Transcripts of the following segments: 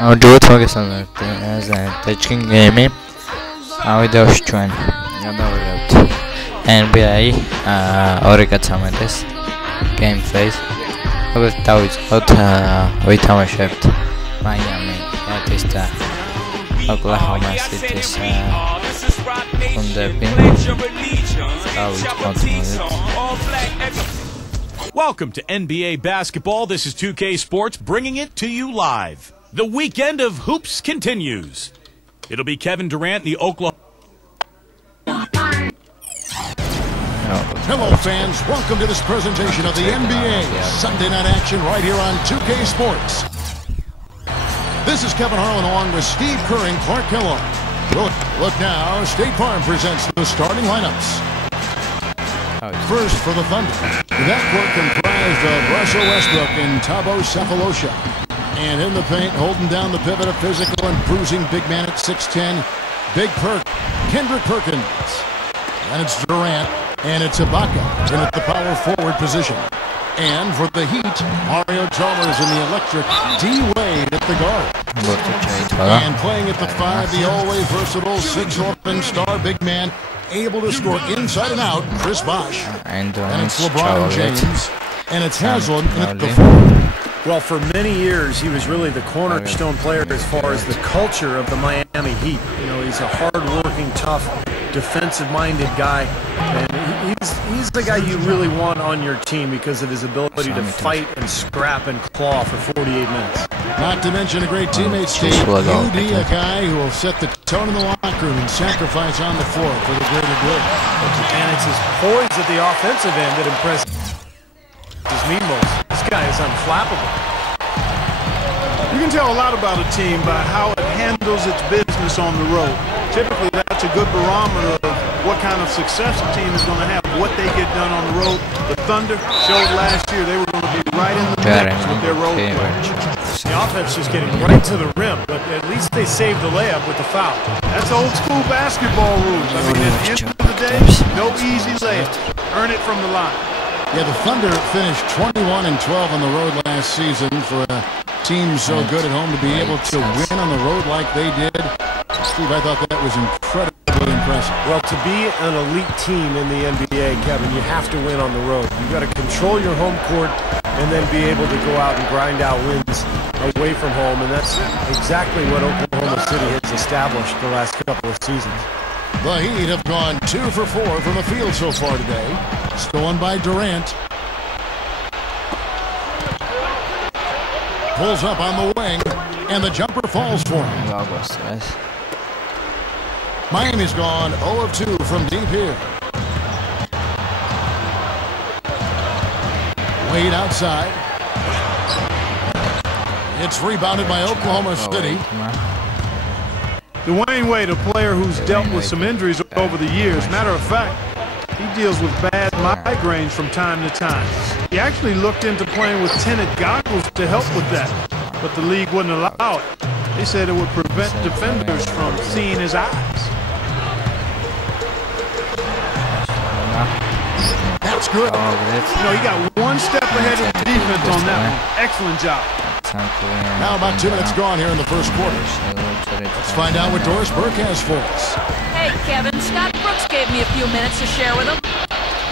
موجود فوق صندوق techkingame ავიდეოში ჩვენ გადავიღებთ NBA ორი კაცამეტეს gameplays. როგორც დავიწყოთ ვითამაშებთ Miami Heat-ის და Oklahoma City-ის გუნდები. Welcome to NBA basketball. This is 2K Sports bringing it to you live. The weekend of hoops continues. It'll be Kevin Durant, the Oklahoma. Hello, fans. Welcome to this presentation of the NBA Sunday night action right here on 2K Sports. This is Kevin Harlan along with Steve Kerr and Clark Kellogg. Look now, State Farm presents the starting lineups. First for the Thunder, the backcourt comprised of Russell Westbrook and Thabo Sefolosha. And in the paint, holding down the pivot, a physical and bruising big man at 6'10", Big Perk, Kendrick Perkins. And it's Durant, and it's Ibaka in at the power forward position. And for the Heat, Mario Chalmers in the electric D-Wade at the guard. And playing at the 5, the always versatile 6'11" star big man, able to score inside and out, Chris Bosh. And it's LeBron James, and it's Haslem at the 4. Well, for many years, he was really the cornerstone player as far as the culture of the Miami Heat. You know, he's a hard-working, tough, defensive-minded guy, and he's the guy you really want on your team because of his ability to fight and scrap and claw for 48 minutes. Not to mention a great teammate, Steve. UD, a guy who will set the tone in the locker room and sacrifice on the floor for the greater good. And it's his poise at the offensive end that impresses me most. This guy is unflappable. You can tell a lot about a team by how it handles its business on the road. Typically, that's a good barometer of what kind of success a team is going to have, what they get done on the road. The Thunder showed last year they were going to be right in the mix with their road play. The offense is getting right to the rim, but at least they saved the layup with the foul. That's old school basketball rules. I mean, at the end of the day, no easy layup. Earn it from the line. Yeah, the Thunder finished 21-12 on the road last season. For a team so good at home to be able to win on the road like they did, Steve, I thought that was incredibly impressive. Well, to be an elite team in the NBA, Kevin, you have to win on the road. You've got to control your home court and then be able to go out and grind out wins away from home, and that's exactly what Oklahoma City has established the last couple of seasons. The Heat have gone 2 for 4 from the field so far today. Stolen by Durant. Pulls up on the wing, and the jumper falls for him. Miami's gone 0 of 2 from deep here. Wade outside. It's rebounded by Oklahoma City. Dwayne Wade, a player who's dealt with some injuries over the years. Matter of fact, he deals with bad migraines from time to time. He actually looked into playing with tinted goggles to help with that, but the league wouldn't allow it. They said it would prevent defenders from seeing his eyes. That's good. You know, he got one step ahead of the defense on that one. Excellent job. Now about 2 minutes gone here in the first quarter. Let's find out what Doris Burke has for us. Hey, Kevin, Scott Brooks gave me a few minutes to share with him.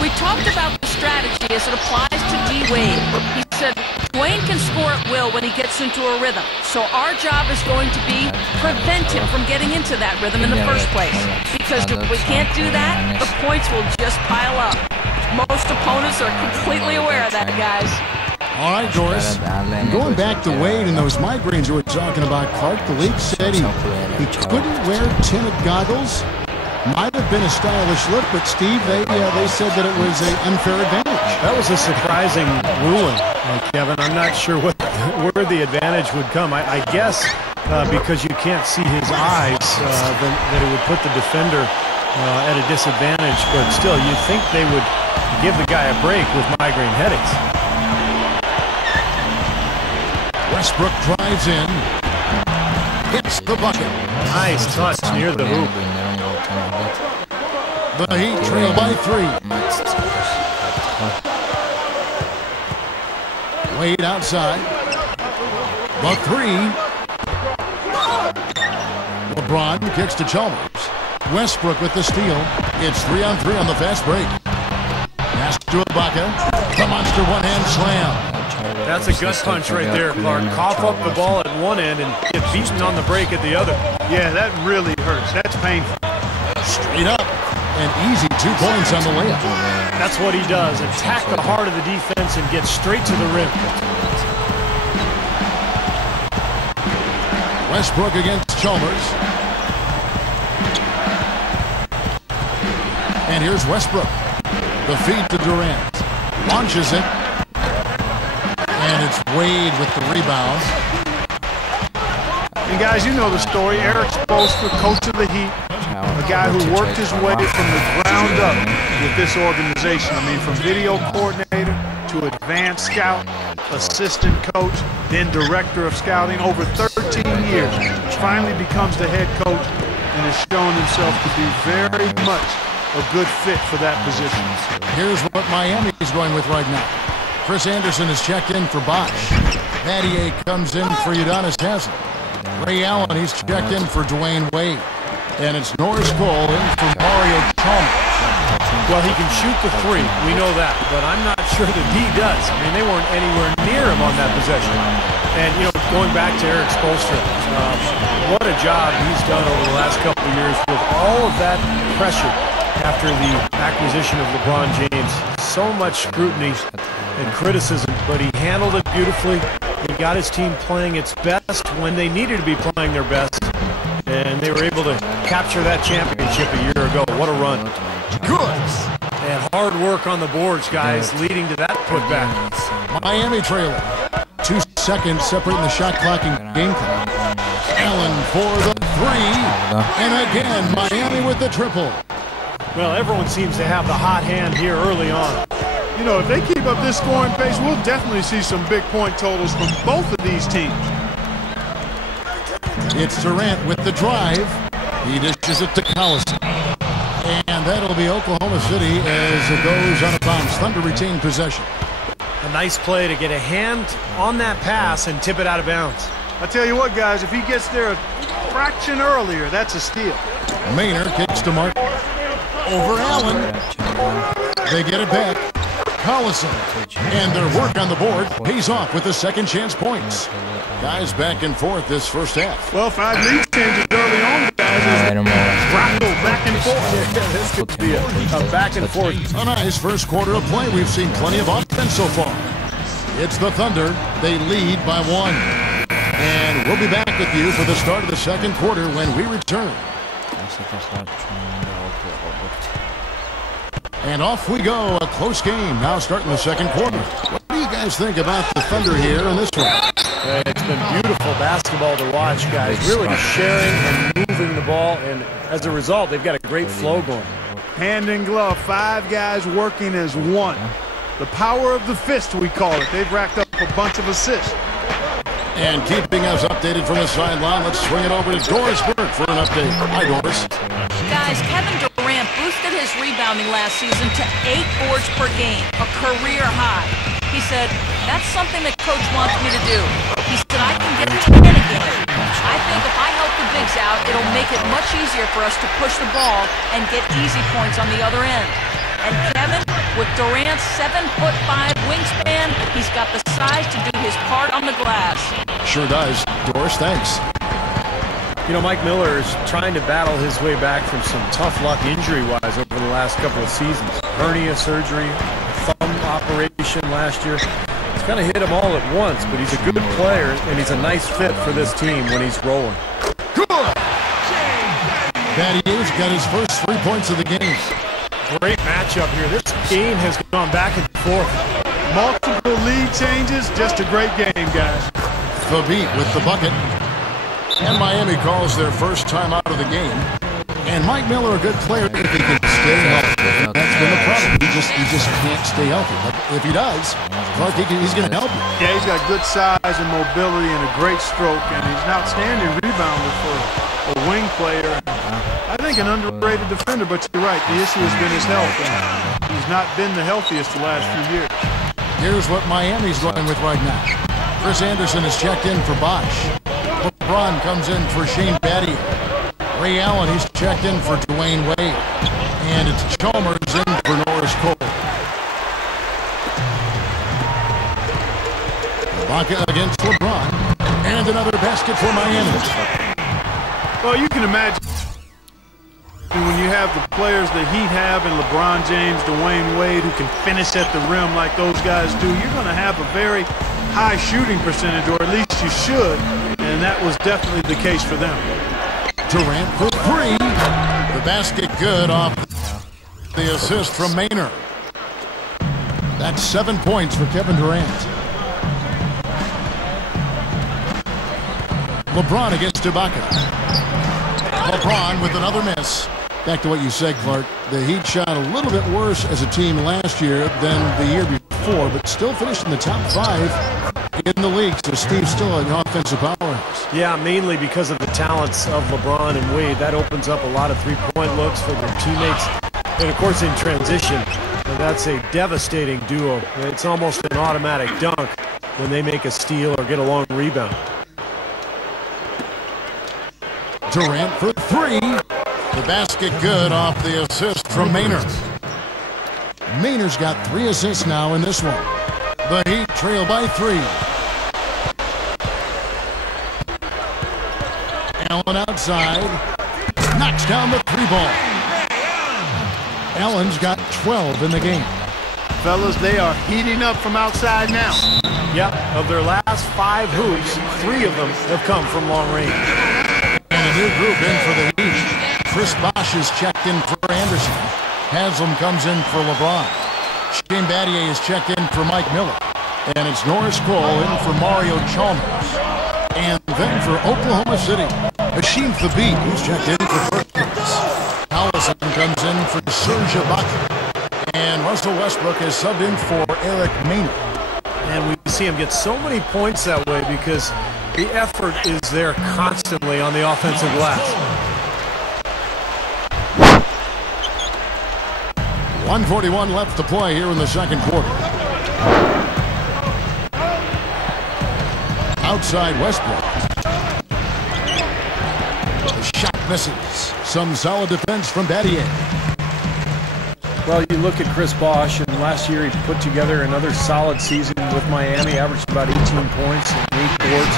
We talked about the strategy as it applies to D-Wade. He said Dwayne can score at will when he gets into a rhythm. So our job is going to be prevent him from getting into that rhythm in the first place. Because if we can't do that, the points will just pile up. Most opponents are completely aware of that, guys. All right, Doris. Going back to Wade and those migraines you were talking about, Clark, the league said he couldn't wear tinted goggles. Might have been a stylish look, but Steve, they said that it was an unfair advantage. That was a surprising ruling, Kevin. I'm not sure where the advantage would come. I guess because you can't see his eyes, that it would put the defender at a disadvantage. But still, you'd think they would give the guy a break with migraine headaches. Westbrook drives in, hits the bucket. Nice touch near the hoop. The Heat trail by 3. Wade outside. The 3. LeBron kicks to Chalmers. Westbrook with the steal. It's 3-on-3 on the fast break. Pass to Ibaka. The monster one-hand slam. That's a gut punch right there, Clark. Cough up the ball at one end and get beaten on the break at the other. Yeah, that really hurts. That's painful. Straight up. And easy 2 points on the layup. That's what he does. Attack the heart of the defense and get straight to the rim. Westbrook against Chalmers. And here's Westbrook. The feed to Durant. Launches it. And it's Wade with the rebound. And guys, you know the story. Eric Spoelstra, coach of the Heat, a guy who worked his way from the ground up with this organization. I mean, from video coordinator to advanced scout, assistant coach, then director of scouting. Over 13 years, finally becomes the head coach and has shown himself to be very much a good fit for that position. Here's what Miami is going with right now. Chris Anderson is checked in for Bosch. Battier comes in for Udonis Haslem. Ray Allen, he's checked in for Dwayne Wade. And it's Norris Cole in for Mario Chalmers. Well, he can shoot the three. We know that. But I'm not sure that he does. I mean, they weren't anywhere near him on that possession. And, you know, going back to Eric Spoelstra, what a job he's done over the last couple of years with all of that pressure after the acquisition of LeBron James. So much scrutiny and criticism, but he handled it beautifully. He got his team playing its best when they needed to be playing their best, and they were able to capture that championship a year ago. What a run. Good. And hard work on the boards, guys, leading to that putback. Miami trailer. 2 seconds separating the shot clock and game clock. Allen for the three. And again, Miami with the triple. Well, everyone seems to have the hot hand here early on. You know, if they keep up this scoring pace, we'll definitely see some big point totals from both of these teams. It's Durant with the drive. He dishes it to Collison. And that'll be Oklahoma City as it goes out of bounds. Thunder retain possession. A nice play to get a hand on that pass and tip it out of bounds. I tell you what, guys, if he gets there a fraction earlier, that's a steal. Maynard kicks to Mark. Over Allen. They get it back. Collison. And their work on the board pays off with the second chance points. Guys back and forth this first half. Well, 5 lead changes early on, guys. Rattle back and forth. Yeah, this could be a back and forth. A nice first quarter of play. We've seen plenty of offense so far. It's the Thunder. They lead by 1. And we'll be back with you for the start of the second quarter when we return. And off we go. A close game now starting the second quarter. What do you guys think about the Thunder here in this one? It's been beautiful basketball to watch, guys. Really sharing and moving the ball, and as a result, they've got a great flow going. Hand in glove, 5 guys working as one. The power of the fist, we call it. They've racked up a bunch of assists. And keeping us updated from the sideline, let's swing it over to Doris Burke for an update. Hi, Doris. Guys, Kevin Durant boosted his rebounding last season to 8 boards per game, a career high. He said, that's something that coach wants me to do. He said, I can get 10 a game. I think if I help the bigs out, it'll make it much easier for us to push the ball and get easy points on the other end. And Kevin, with Durant's 7'5" wingspan, he's got the size to do his part on the glass. Sure does. Doris, thanks. You know, Mike Miller is trying to battle his way back from some tough luck injury-wise over the last couple of seasons. Hernia surgery, thumb operation last year. It's kind of hit him all at once, but he's a good player, and he's a nice fit for this team when he's rolling. Good! Battier's got his first 3 points of the game. Great matchup here. This game has gone back and forth. Multiple lead changes, just a great game, guys. Thabit with the bucket. And Miami calls their first time out of the game. And Mike Miller, a good player, if he can stay healthy. That's been the problem. He just can't stay healthy. But if he does, Clark, he's going to help you. Yeah, he's got good size and mobility and a great stroke, and he's an outstanding rebounder for a wing player. I think an underrated defender, but you're right. The issue has been his health, and he's not been the healthiest the last few years. Here's what Miami's going with right now. Chris Anderson is checked in for Bosch. LeBron comes in for Shane Battier. Ray Allen, he's checked in for Dwayne Wade. And it's Chalmers in for Norris Cole. Ibaka against LeBron. And another basket for Miami. Well, you can imagine when you have the players the Heat have and LeBron James, Dwayne Wade, who can finish at the rim like those guys do, you're going to have a very high shooting percentage, or at least you should, and that was definitely the case for them. Durant for three. The basket good off the assist from Maynard. That's 7 points for Kevin Durant. LeBron against Ibaka. LeBron with another miss. Back to what you said, Clark. The Heat shot a little bit worse as a team last year than the year before, but still finished in the top 5 in the league. So Steve's still an offensive powerhouse. Yeah, mainly because of the talents of LeBron and Wade. That opens up a lot of three-point looks for their teammates. And, of course, in transition, that's a devastating duo. It's almost an automatic dunk when they make a steal or get a long rebound. Durant for three. The basket good off the assist from Maynard. Maynard's got 3 assists now in this one. The Heat trail by 3. Allen outside. Knocks down the 3-ball. Allen's got 12 in the game. Fellas, they are heating up from outside now. Yep, of their last 5 hoops, 3 of them have come from long range. And a new group in for the Heat. Chris Bosh is checked in for Anderson. Haslam comes in for LeBron. Shane Battier is checked in for Mike Miller. And it's Norris Cole in for Mario Chalmers. And then for Oklahoma City, Hasheem Thabeet, who's checked in for Perkins. Allison comes in for Serge Ibaka. And Russell Westbrook is subbed in for Eric Maynard. And we see him get so many points that way because the effort is there constantly on the offensive glass. 1:41 left to play here in the second quarter. Outside Westbrook. The shot misses. Some solid defense from Battier. Well, you look at Chris Bosh, and last year he put together another solid season with Miami, averaged about 18 points and 8 boards.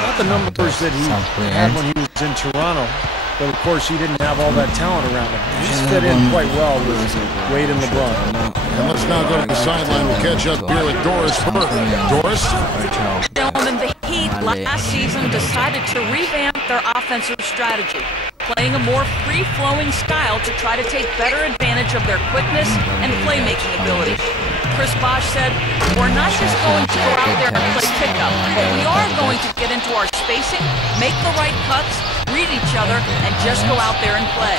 Not the numbers that he had when he was in Toronto, but of course he didn't have all that talent around him. He's fit in quite well with Wade and LeBron. And let's now go to the sideline. We'll catch up here with Doris Burke. Doris? Gentlemen, the Heat last season decided to revamp their offensive strategy, playing a more free-flowing style to try to take better advantage of their quickness and playmaking ability. Chris Bosh said, "We're not just going to go out there and play pickup, but we are going to get into our spacing, make the right cuts, read each other, and just go out there and play."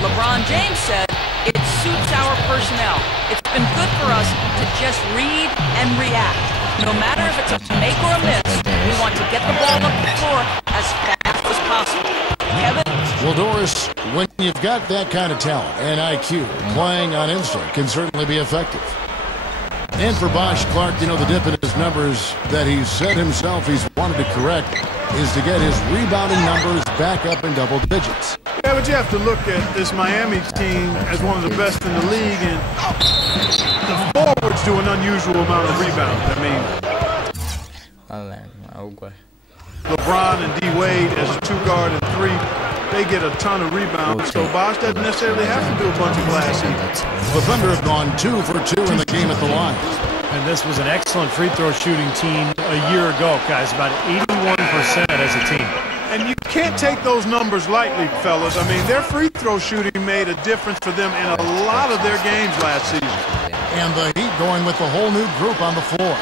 LeBron James said, "It suits our personnel. It's been good for us to just read and react. No matter if it's a make or a miss, we want to get the ball up the floor as fast as possible." Kevin? Well, Doris, when you've got that kind of talent and IQ, playing on instinct can certainly be effective. And for Bosh, Clark, you know, the dip in his numbers that he's said himself he's wanted to correct is to get his rebounding numbers back up in double digits. Yeah, but you have to look at this Miami team as one of the best in the league, and the forwards do an unusual amount of rebounds. I mean, LeBron and D. Wade as a 2-guard and 3, they get a ton of rebounds, so Bosh doesn't necessarily have to do a bunch of glass either. The Thunder have gone 2 for 2 in the game at the line. And this was an excellent free throw shooting team a year ago, guys, about 81% as a team. And you can't take those numbers lightly, fellas. I mean, their free throw shooting made a difference for them in a lot of their games last season. And the Heat going with the whole new group on the floor.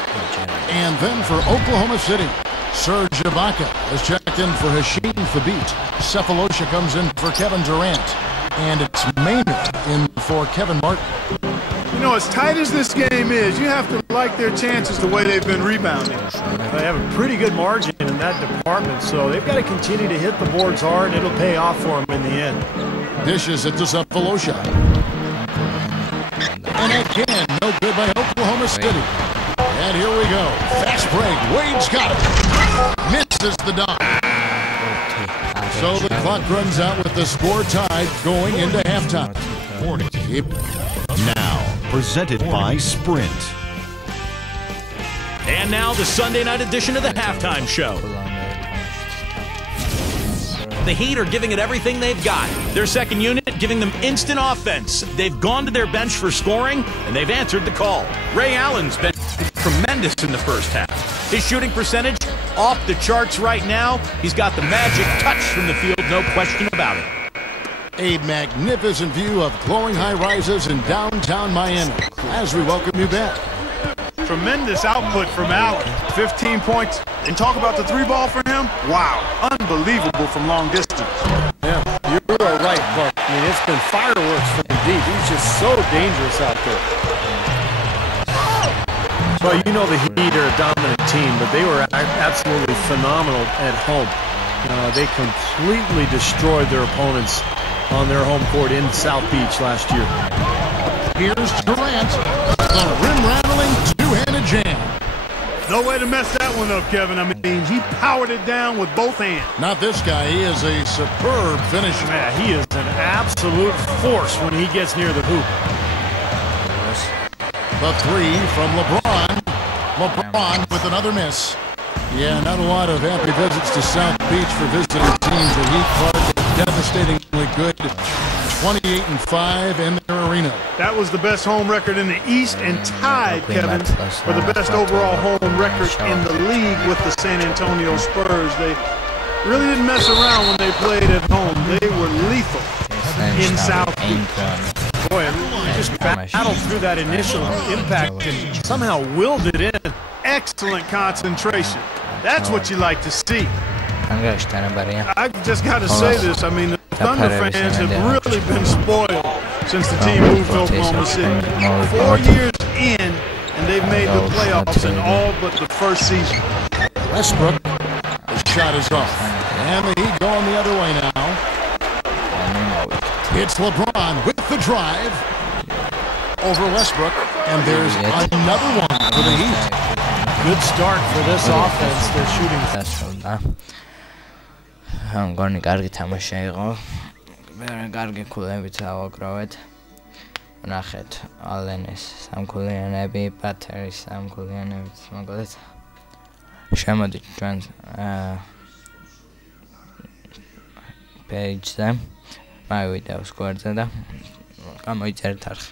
And then for Oklahoma City, Serge Ibaka is checked in for Hasheem Thabeet. Cephalosha comes in for Kevin Durant. And it's Maynard in for Kevin Martin. You know, as tight as this game is, you have to like their chances the way they've been rebounding. They have a pretty good margin in that department, so they've got to continue to hit the boards hard, and it'll pay off for them in the end. Dishes it to Cephalosha. And again, no good by Oklahoma City. And here we go. Fast break. Wade's got it. Misses the dunk. So the clock runs out with the score tied going into halftime. Now, presented by Sprint. And now the Sunday night edition of the halftime show. The Heat are giving it everything they've got. Their second unit giving them instant offense. They've gone to their bench for scoring, and they've answered the call. Ray Allen's been tremendous in the first half. His shooting percentage off the charts right now. He's got the magic touch from the field, no question about it. A magnificent view of glowing high-rises in downtown Miami as we welcome you back. Tremendous output from Allen. 15 points. And talk about the three ball for him. Wow. Unbelievable from long distance. Yeah, you're right, Clark. I mean, it's been fireworks from deep. He's just so dangerous out there. Well, you know the Heat are a dominant team, but they were absolutely phenomenal at home. They completely destroyed their opponents on their home court in South Beach last year. Here's Durant, the rim-rattling two-handed jam. No way to mess that one up, Kevin. I mean, he powered it down with both hands. Not this guy. He is a superb finisher. Yeah, he is an absolute force when he gets near the hoop. The three from LeBron. LeBron with another miss. Yeah, not a lot of happy visits to South Beach for visiting teams. The Heat Clark devastatingly good. 28-5 in their arena. That was the best home record in the East and tied, Kevin, for the best overall home record in the league with the San Antonio Spurs. They really didn't mess around when they played at home. They were lethal in South Beach. Boy, he just battled through that initial impact and somehow willed it in. Excellent concentration. That's what you like to see. I've just got to say this. I mean, the Thunder fans have really been spoiled since the team moved to Oklahoma City. 4 years in, and they've made the playoffs in all but the first season. Westbrook, the shot is off. And the Heat going the other way now. It's LeBron with the drive over Westbrook. And there's another one for the Heat. Good start for this offense. They're shooting. همگانی კარგი თამაში იყო. კარგი ქულებით ავაგროვეთ. ვნახეთ ალენის სამქულიანები, პატერის სამქულიანებით, მოკლედ. შემოდით ჩვენ page-ზე, მაგ ვიდეოს გვერდზე და გამოიწერეთ არხი.